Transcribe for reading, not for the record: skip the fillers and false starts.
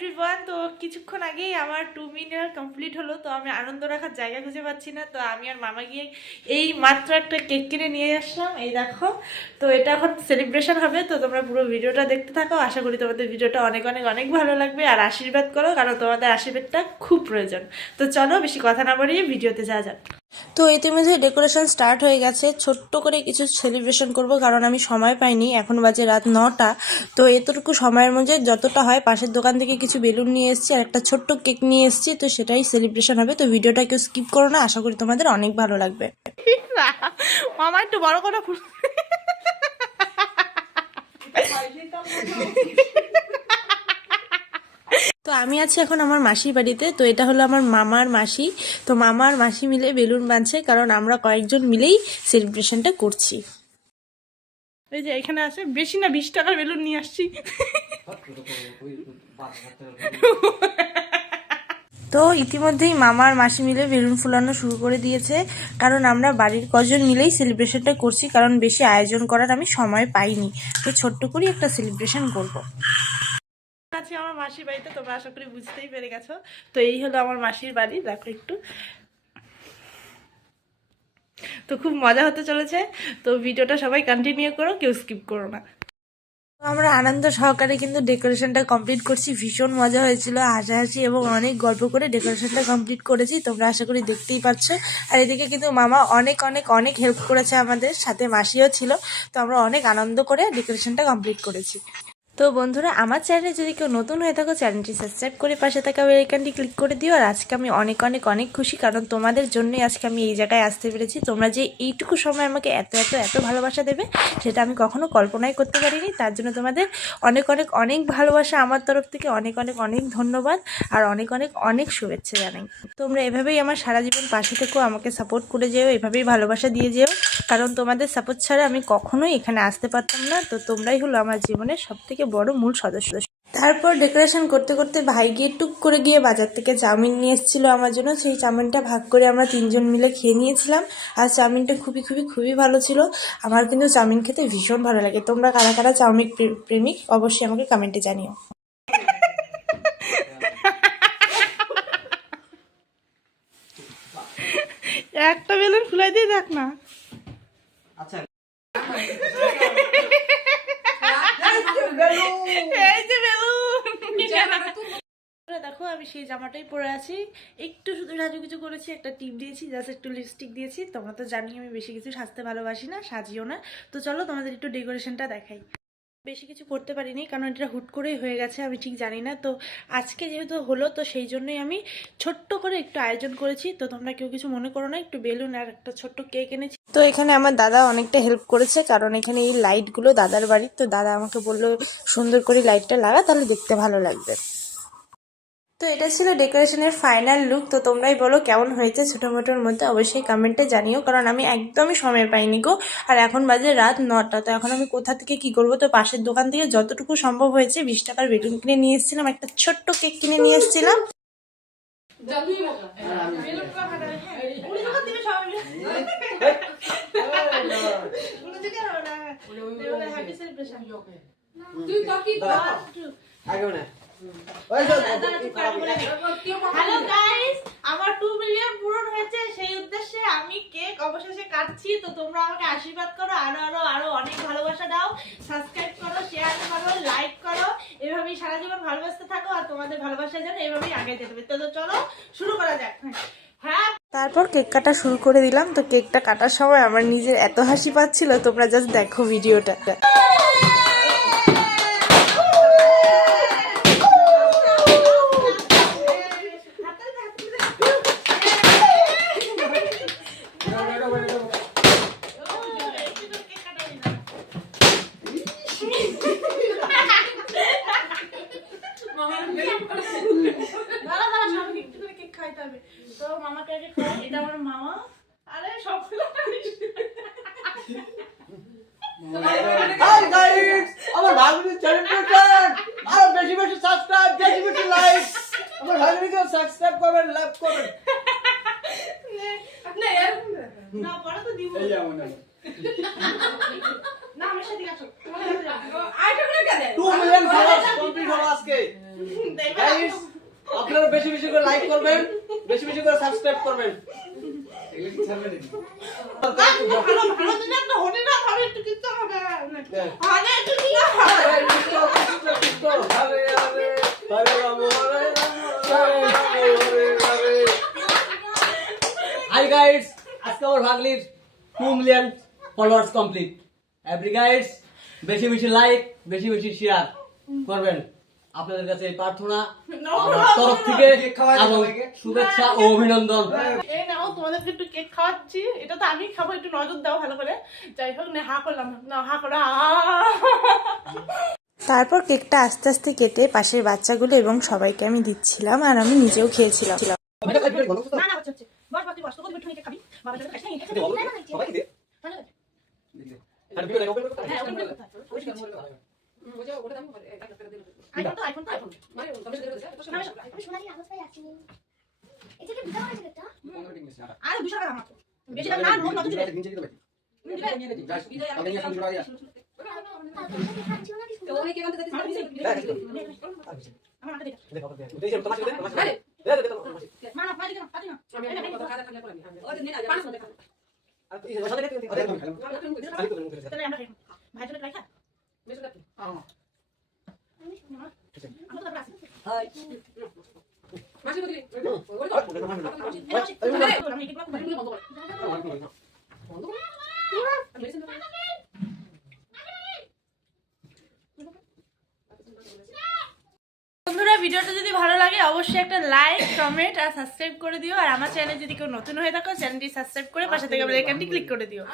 Everyone, তো কিছুক্ষণ আগেই আমার 2 মিনিট কমপ্লিট হলো। তো আমি আনন্দ রাখার জায়গা খুঁজে পাচ্ছি না, তো আমি আর মামা গিয়ে এই মাত্র একটা কেক কিনে নিয়ে আসলাম। এই দেখো, তো এটা এখন সেলিব্রেশন হবে। তো তোমরা পুরো ভিডিওটা দেখতে থাকো, আশা করি তোমাদের ভিডিওটা অনেক অনেক অনেক ভালো লাগবে। আর আশীর্বাদ করো, কারণ তোমাদের আশীর্বাদটা খুব প্রয়োজন। তো চলো বেশি কথা না বাড়িয়ে ভিডিওতে যাওয়া যাক। তো ইতিমধ্যে ডেকোরেশন স্টার্ট হয়ে গেছে। ছোট্ট করে কিছু সেলিব্রেশন করব, কারণ আমি সময় পাইনি, এখন বাজে রাত 9টা। তো এতটুকু সময়ের মধ্যে যতটা হয়, পাশের দোকান থেকে কিছু বেলুন নিয়ে এসেছি আর একটা ছোট্ট কেক নিয়ে এসেছি। তো সেটাই সেলিব্রেশন হবে। তো ভিডিওটা কেউ স্কিপ করো না, আশা করি তোমাদের অনেক ভালো লাগবে। মামা একটু বড় করে তো আমি আছি এখন আমার মাসির বাড়িতে। তো এটা হলো আমার মামার মাসি। তো মামার মাসি মিলে বেলুন বাঁধছে, কারণ আমরা কয়েকজন মিলেই সেলিব্রেশনটা করছি। এই যে এখানে আছে, বেশি না 20 টাকার বেলুন নিয়ে আসছি। তো ইতিমধ্যেই মামার মাসি মিলে বেলুন ফুলানো শুরু করে দিয়েছে, কারণ আমরা বাড়ির কজন মিলেই সেলিব্রেশনটা করছি, কারণ বেশি আয়োজন করার আমি সময় পাইনি। তো ছোট্ট করে একটা সেলিব্রেশন করব। আছি আমার মাসির বাড়িতে, তোমরা আশা করি বুঝতেই পেরে গেছো। তো এই হলো আমার মাসির বাড়ি, দেখো একটু। তো খুব মজা হতে চলেছে। তো ভিডিওটা সবাই কন্টিনিউ করো, কেউ স্কিপ করো না। আমরা আনন্দ সহকারে কিন্তু ডেকোরেশনটা কমপ্লিট করছি। ভীষণ মজা হয়েছিল, হাসাহাসি এবং অনেক গল্প করে ডেকোরেশনটা কমপ্লিট করেছি। তোমরা আশা করি দেখতেই পাচ্ছ। আর এদিকে কিন্তু মামা অনেক অনেক অনেক হেল্প করেছে, আমাদের সাথে মাসিও ছিল। তো আমরা অনেক আনন্দ করে ডেকোরেশনটা কমপ্লিট করেছি। তো বন্ধুরা, আমার চ্যানেলে যদি কেউ নতুন হয়ে থাকো, চ্যানেলটি সাবস্ক্রাইব করে পাশে থাকা বেল আইকনটি ক্লিক করে দিও। আর আজকে আমি অনেক অনেক অনেক খুশি, কারণ তোমাদের জন্যই আজকে আমি এই জায়গায় আসতে পেরেছি। তোমরা যে এইটুকু সময় আমাকে এত এত এত ভালোবাসা দেবে, সেটা আমি কখনো কল্পনাই করতে পারিনি। তার জন্য তোমাদের অনেক অনেক অনেক ভালোবাসা আমার তরফ থেকে, অনেক অনেক অনেক ধন্যবাদ আর অনেক অনেক অনেক শুভেচ্ছা জানাই। তোমরা এভাবেই আমার সারা জীবন পাশে থেকো, আমাকে সাপোর্ট করে যেও, এভাবেই ভালোবাসা দিয়ে যেও, কারণ তোমাদের সাপোর্ট ছাড়া আমি কখনোই এখানে আসতে পারতাম না। তো তোমরাই হলো আমার জীবনের সবথেকে বড় মূল সদস্য। তারপর ডেকোরেশন করতে করতে ভাই গিয়ে টুক করে গিয়ে বাজার থেকে চাউমিন নিয়ে এসেছিলো আমার জন্য। সেই চাউমিনটা ভাগ করে আমরা 3জন মিলে খেয়ে নিয়েছিলাম। আর চাউমিনটা খুবই খুবই খুবই ভালো ছিল। আমার কিন্তু চাউমিন খেতে ভীষণ ভালো লাগে। তোমরা কারা কারা চাউমিন প্রেমিক, অবশ্যই আমাকে কমেন্টে জানিও। একটা বেলুন ফুলাই দিয়ে দেখ না। আচ্ছা, দেখো আমি সেই জামাটাই পরে আছি। একটু শুধু সাজুগুজু করেছি, একটা টিপ দিয়েছি, জাস্ট একটু লিপস্টিক দিয়েছি। তোমরা তো জানি আমি বেশি কিছু সাজতে ভালোবাসি না, সাজিও না। তো চলো তোমাদের একটু ডেকোরেশনটা দেখাই। বেশি কিছু করতে পারিনি, কারণ এটা হুট করেই হয়ে গেছে, আমি ঠিক জানি না। তো আজকে যেহেতু হলো, তো সেই জন্যই আমি ছোট্ট করে একটু আয়োজন করেছি। তো তোমরা কেউ কিছু মনে করো না, একটু বেলুন আর একটা ছোট্ট কেক এনেছি। তো এখানে আমার দাদা অনেকটা হেল্প করেছে, কারণ এখানে এই লাইটগুলো দাদার বাড়ির। তো দাদা আমাকে বললো সুন্দর করে লাইটটা লাগা, তাহলে দেখতে ভালো লাগবে। তো এটা ছিল ডেকোরেশনের ফাইনাল লুক। তো তোমরাই বলো কেমন হয়েছে ছোটো মোটোর মধ্যে, অবশ্যই কমেন্টে জানিও, কারণ আমি একদমই সময় পাইনি গো। আর এখন বাজে রাত 9টা। তো এখন আমি কোথা থেকে কি করব? তো পাশের দোকান থেকে যতটুকু সম্ভব হয়েছে 20 টাকার বেলুন কিনে নিয়ে এসেছিলাম, একটা ছোট্ট কেক কিনে নিয়ে এসেছিলাম। হ্যালো গাইস, আমার 2 মিলিয়ন পূরণ হয়েছে, সেই উদ্দেশ্যে আমি কেক অবশেষে কাটছি। তো তোমরা আমাকে আশীর্বাদ করো, আরো আরো আরো অনেক ভালোবাসা দাও, সাবস্ক্রাইব করো, শেয়ার করো, লাইক করো। এভাবেই সারা জীবন ভালোবাসতে থাকো, আর তোমাদের ভালোবাসা যেন এভাবেই আগে যেতে হবে। তো চলো শুরু করা যাক। হ্যাঁ, তারপর কেক কাটা শুরু করে দিলাম। তো কেকটা কাটার সময় আমার নিজের এত হাসি পাচ্ছিল, তোমরা জাস্ট দেখো ভিডিওটা। তো মামাকে আগে খাই, এটা আমার মামা। আরে সবগুলো হাই গাইস, আমার ভাগ্নির সেলিব্রেশন। আর বেশি বেশি সাবস্ক্রাইব, বেশি বেশি লাইক। আমার ভাগ্নিকে সাবস্ক্রাইব করবেন, লাইক করবেন। আপনি এরকম না পড়া তো দিব। এই যেমন না আমার সাথে আসো। আইটা করে কে দেয়? 2 মিলিয়ন ফলোয়ার্স কমপ্লিট হলো আজকে। গাইস আপনারা বেশি বেশি করে লাইক করবেন, বেশি বেশি করে সাবস্ক্রাইব করবেন। হাই গাইস, আজকে আমার ভাগলির 2 million followers complete. Every guys বেশি বেশি লাইক, বেশি বেশি শেয়ার করবেন। আপনাদের কাছে এই প্রার্থনা আমার তরফ থেকে এবং শুভেচ্ছা ও অভিনন্দন। এই নাও তোমাদেরকে একটু কেক খাওয়াচ্ছি, এটা তো আমি খাবো, একটু নজর দাও ভালো করে। যাই হোক না, হা করলাম না, হা করে তারপর কেকটা আস্তে আস্তে কেটে পাশের বাচ্চাগুলো এবং সবাইকে আমি দিচ্ছিলাম, আর আমি নিজেও খেয়েছিলাম। না না হচ্ছে হচ্ছে, বস বাকি বস, তোকে মিঠুনি কেক খাবি, বাবা তোকে খাইছ না, সবাইকে দে। আইফোন তো আইফোন তো আইফোন মানে আমি সোনালি আওয়াজ পাই আসছি। এটা কি ভিডিও আছে এটা? আরে 200 টাকা মাত্র, বেশি দাম না, নোট কত দিবে? বন্ধুরা, ভিডিওটা যদি ভালো লাগে অবশ্যই একটা লাইক, কমেন্ট আর সাবস্ক্রাইব করে দিও। আর আমার চ্যানেল যদি কেউ নতুন হয়ে থাকো, চ্যানেলটি সাবস্ক্রাইব করে পাশে থেকে বেল আইকনটি ক্লিক করে দিও।